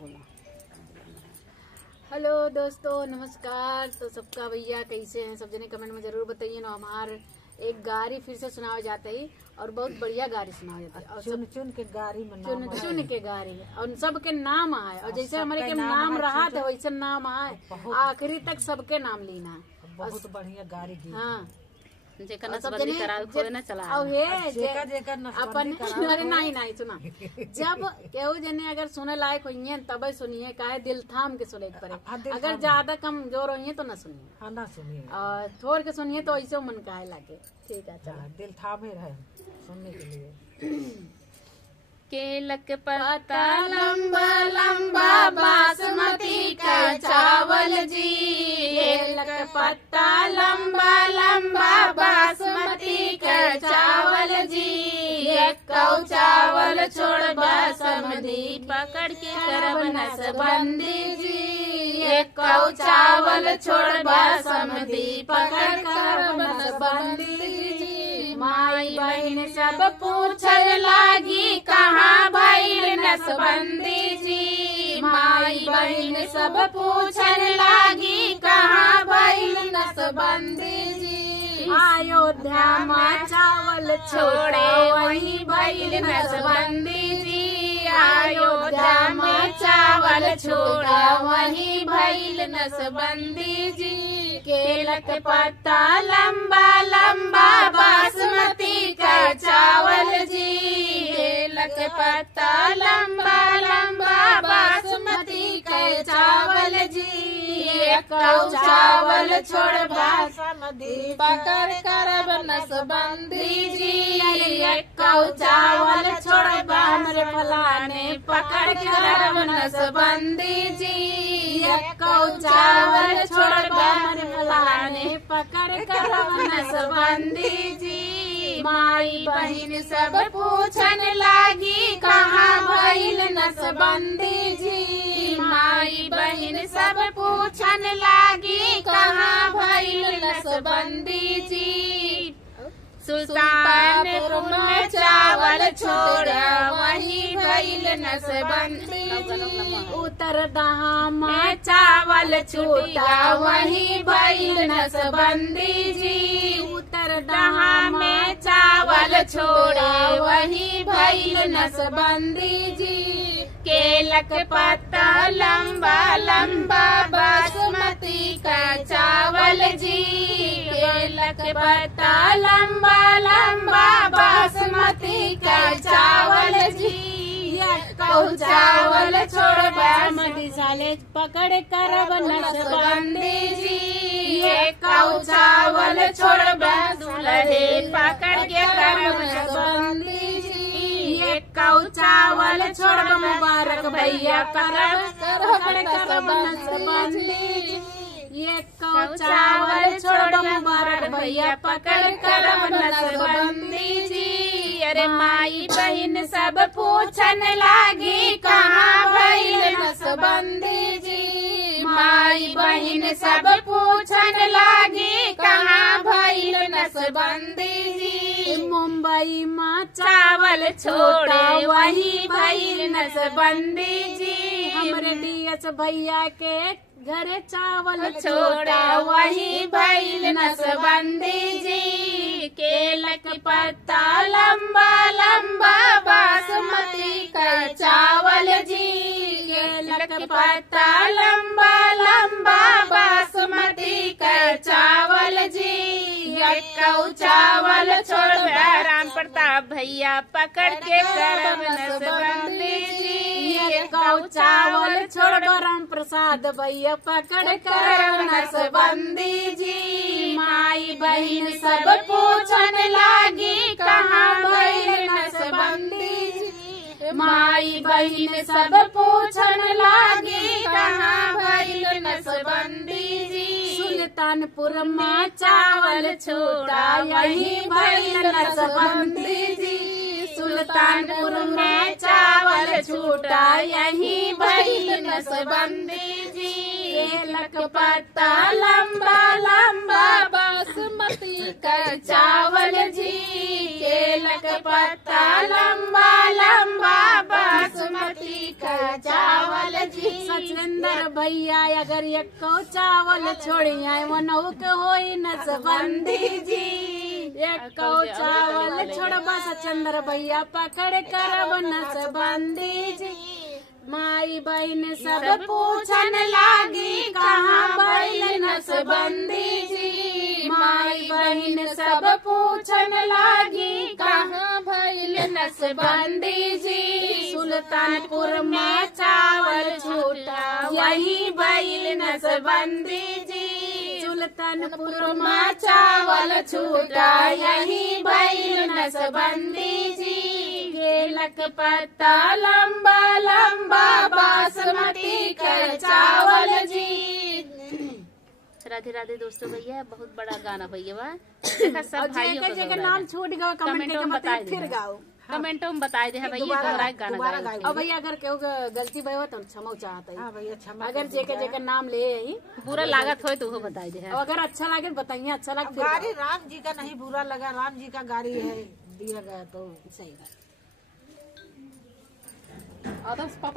बोला। हेलो दोस्तों, नमस्कार। तो सबका भैया कैसे हैं सब जने कमेंट में जरूर बताइए ना। हमारे एक गाड़ी फिर से सुनाया जाता है और बहुत बढ़िया गाड़ी सुनाया जाता है और चुन चुन के गाड़ी में चुन चुन के गाड़ी और सबके नाम आए और जैसे हमारे के नाम रहा तो वैसे नाम आए, आखिरी तक सबके नाम लेना है। बहुत बढ़िया गाड़ी दी। हाँ जेकर नसबंदी करा थोड़े ना चला और हे जेकर जेकर नसबंदी अपन अरे नहीं सुना। जब केहू जने अगर सुने लायक होइए तब सुनिए, काहे दिल थाम के सुने के पड़े। अगर ज्यादा कमजोर होइए तो न सुनिए, हाँ ना सुनिए, और थोड़ के सुनिए तो ऐसे मन काहे लागे। ठीक है, चलो दिल थामे रहे सुनने के लिए। केलक पत्ता लंबा लंबा बासमती का चावल जी, केलक पत्ता लंबा लंबा बासमती का चावल जी, एक कौ चावल छोड़ बासमती पकड़ के करब नसबंदी जी, एक कौ चावल छोड़ बासमती पकड़ करब नसबंदी जी। माई बहन सब पूछल लागी कहाँ भइल नसबंदी जी, माई बहन सब पूछल लागी कहाँ भइल नसबंदी जी। अयोध्या में चावल छोड़े वही भइल नसबंदी जी, अयोध्या में चावल छोड़ा वही भइल नसबंदी जी। केलक पत्ता लंबा लंबा बासमती का चावल जी, केलक पत्ता लंबा लंबा बासमती का चावल जी, एक कौ चावल छोड़ बासमती पकड़ करब नसबंदी जी, एक कौ चावल छोड़ हमरे फलाने पकड़ करब नसबंदी जी, एक कौ चावल छोड़ हमरे फलाने पकड़ करब नसबंदी जी। माई बहन सब पूछन लागी कहाँ भइल नसबंदी जी, माई बहन सब पूछन लागी कहाँ भइल नसबंदी जी। सुल्तानपुर में चावल छोड़ा वही भइल नसबंदी जी, उत्तरदाहा में चावल छूटा वही भइल नसबंदी जी, उत्तरदाहा में चावल छोड़ा वही भइल नसबंदी जी। केलक पत्ता लंबा लंबा बासमती का चावल जी, केलक पत्ता लंबा लंबा बासमती का चावल जी, कौ चावल छोड़ बासमती साले पकड़ करब नसबंदी जी, कौ चावल छोड़ दुल्हे पकड़ के करब नसबंदी जी, कौ चावल छोड़ मुबारक भैया करब नसबंदी जी, ये कौ चावल छोड़ मुबारक भैया पकड़ करब नसबंदी जी। अरे माई बहन सब पूछन लागी कहाँ भइल नसबंदी जी, माई बहन सब पूछन लागी कहाँ भइल नसबंदी जी। मुंबई में चावल छोड़े वही भइल नसबंदी जी, हमरे डीएस भैया के घरे चावल छोड़ा वही भइल नसबंदी जी। केलक पत्ता लंबा लंबा बासमती का चावल जी, केलक पत्ता लंबा लंबा बासमती का चावल जी, एक कौ चावल छोड़ राम प्रताप भैया पकड़ के करब नसबंदी जी, एक कौ चावल छोड़ राम प्रसाद भैया पकड़ करब नसबंदी जी। माई बहन सब पूछन लागी कहाँ भइल नसबंदी जी, माई बहन सब पूछन लागी कहाँ भइल नसबंदी जी। सुल्तानपुर में चावल छोड़ा यही भइल नसबंदी जी, सुल्तानपुर में चावल छूटा यही भइल नसबंदी जी। केलक पत्ता लंबा लंबा बासमती का चावल जी, केलक पत्ता लंबा लंबा बासमती का चावल जी सचेंद्र भैया अगर एक चावल छोड़ी आए मनौक होई नसबंदी जी एक चावल छोड़बा सचेंद्र भैया पकड़ करब नसबंदी जी माई बहन सब पूछन लागी कहाँ बैल नसबंदी जी माई बहन सब पूछन लागी कहाँ भैल नसबंदी जी सुल्तानपुर में चावल छूटा यही बैल नसबंदी जी सुल्तानपुर में चावल छूटा यही बैल नसबंदी जी केलक पत्ता लंबा लंबा बासमती कर चावल जी। राधे राधे दोस्तों भैया बहुत बड़ा गाना भैया बा देखा सब भाइयों को जेकर नाम छूट गए कमेंटों में बता फिर गाओ कमेंटों में बताए दे भैया गाना गाए और भैया अगर केहू गलती भई हो तो क्षमा चाहता है हाँ भैया क्षमा अगर जेकर नाम ले आई बुरा लागत हो तो वो बताए दे और अगर अच्छा लगे बताइए अच्छा लगे फिर गाड़ी राम जी का नहीं बुरा लगा राम जी का गाड़ी है दिया गया तो सही बात पापा